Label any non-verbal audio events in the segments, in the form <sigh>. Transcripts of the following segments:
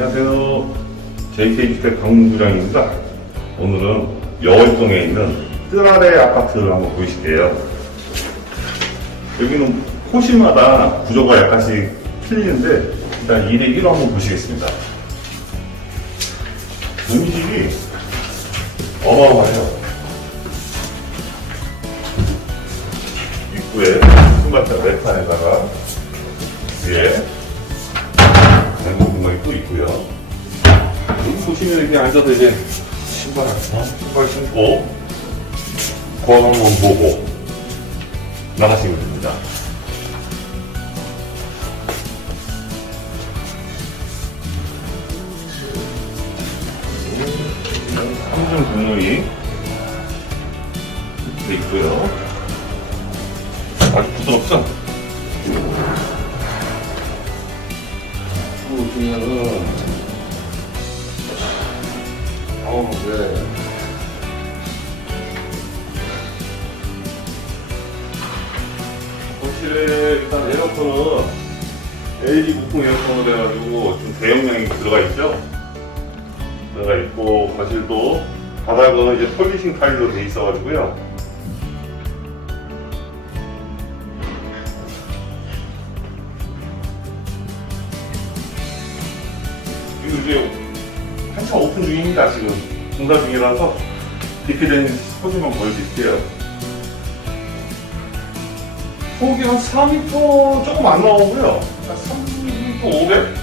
안녕하세요. JK주택 강문부장입니다. 오늘은 여월동에 있는 뜨라레 아파트를 한번 보실게요. 여기는 호시마다 구조가 약간씩 틀리는데 일단 2대 1로 한번 보시겠습니다. 음식이 어마어마해요. 입구에 신발장 레판에다가 위에 보시면 이렇게 앉아서 이제 신발, 어? 신발 신고 한번 보고 나가시면 됩니다. 삼중 국물이 돼 있고요. 아주 부드럽죠? 보시면은 어, 네. 거실에 일단 에어컨은 LG 무풍 에어컨으로 해가지고 좀 대용량이 들어가 있죠. 들어가 있고 거실도 바닥은 이제 폴리싱 타일로 돼 있어가지고요. 그리고 이제 한참 오픈 중입니다 지금. 공사 중이라서 디피된 소지만 보여드릴게요. 폭이 한 4m 조금 안 나오고요. 한 3m 500?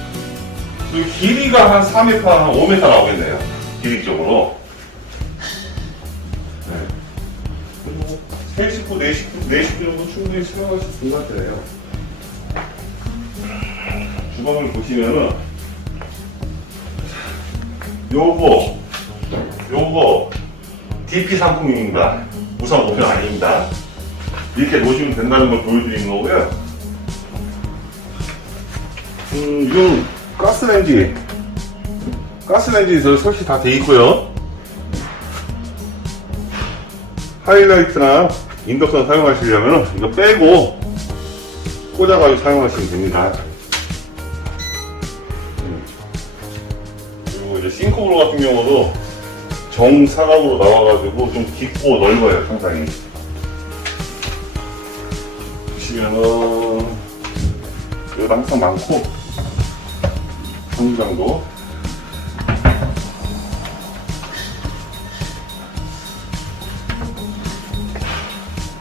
그리고 길이가 한 4m, 한 5m 나오겠네요. 길이 쪽으로. 네. 그리고 3식구, 4식구, 4식구 정도 충분히 수용할 수 있는 것 같아요. 주방을 보시면은 요거 요거 DP 상품입니다. 우선 오편 아닙니다. 이렇게 놓으시면 된다는 걸 보여드리는 거고요. 음, 이건 가스레인지 가스레인지 저 설치 다 돼 있고요. 하이라이트나 인덕션 사용하시려면 이거 빼고 꽂아가지고 사용하시면 됩니다. 싱크볼 같은 경우도 정사각으로 나와가지고 좀 깊고 넓어요, 상당히. 보시면은, 여기 항상 많고, 정장도.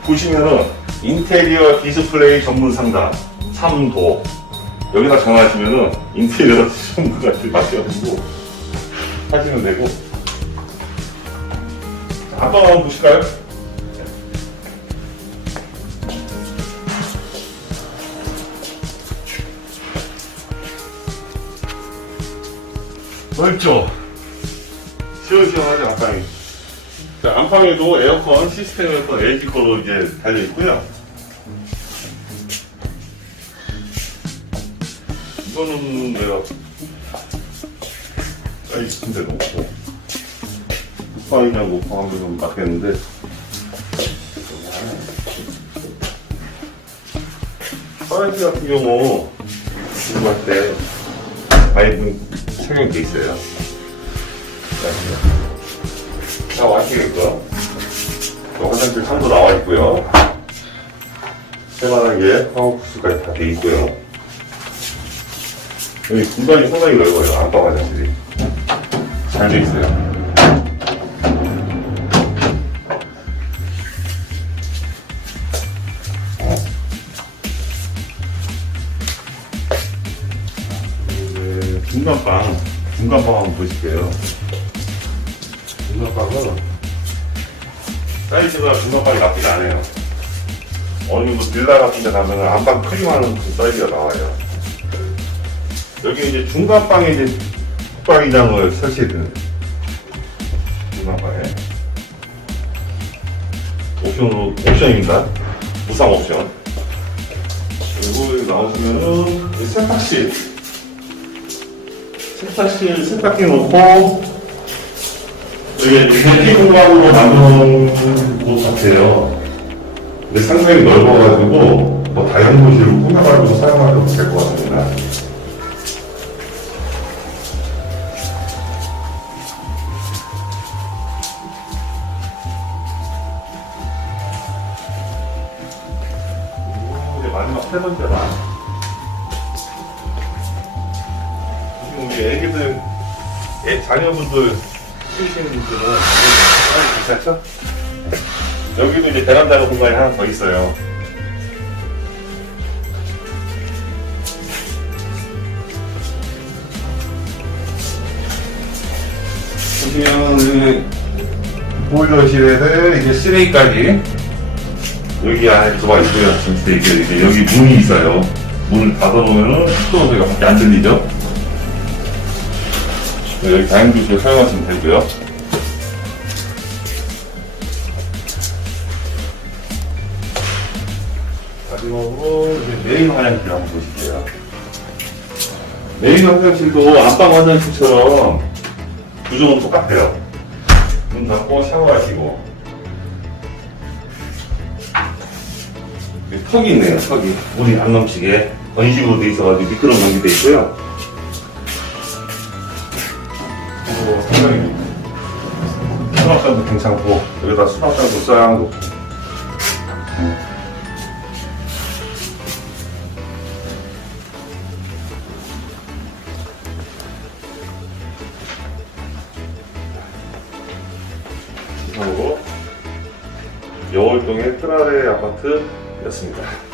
보시면은, 인테리어 디스플레이 전문 상담, 3도. 여기다 전화하시면은, 인테리어 <laughs> 전문가들 맡겨가지고, 하시면 되고. 자, 한번 한번 보실까요? 넓죠? 시원시원하죠, 안방이. 자, 안방에도 에어컨 시스템에서 LG 거로 이제 달려있고요. 이거는 내가 아이 근데 놓고 빵이냐고 방금 좀 맞겠는데. 파렌티 같은 경우 공부할 때 아이분 착용돼 있어요. 자, 다 와시겠고요 또 화장실 상도 나와 있고요. 세만하게 파워푸스까지 다 돼 있고요. 여기 공간이 상당히 넓어요. 안방 화장실이 잘 돼 있어요. 이제 중간방, 중간방 한번 보실게요. 중간방은 사이즈가 중간방이 나쁘지 않아요. 어느 정도 빌라 같은 데 가면 안방 크기만한 그 사이즈가 나와요. 여기 이제 중간방에 이제 북방이장을 설치해드는 중간방에 옵션으로, 옵션입니다. 무상 옵션. 그리고 여기 나오시면은 이 세탁실. 세탁실 세탁기 놓고 여기 대기 공간으로 만든 곳 같아요. 근데 상당히 넓어가지고 뭐 다용도실로 꾸며가지고 사용하셔도 될 것 같습니다. 세 번째다. 지금 우리 애기들, 애, 자녀분들 키우시는 분들은 아, 괜찮죠? 여기도 이제 베란다가 공간이 하나 더 있어요. 보시면 보일러실에는 이제 쓰레기까지 여기 안에 들어가 있고요. 진짜 이게, 이제 여기 문이 있어요. 문을 닫아놓으면은 시끄러운 소리가 밖에 안 들리죠? 네, 여기 다용도실 사용하시면 되고요. 마지막으로 이제 메인 화장실 한번 보실게요. 메인 화장실도 안방 화장실처럼 구조는 똑같아요. 문 닫고 샤워하시고 여기 턱이 있네요, 턱이. 물이 안 넘치게 건식으로 돼 있어가지고 미끄럼 공기 돼 있고요. 그리고 상당히 수납장도 괜찮고 여기다 수납장도 싹 놓고 이상으로 여월동의 트라레 아파트 였습니다. 네.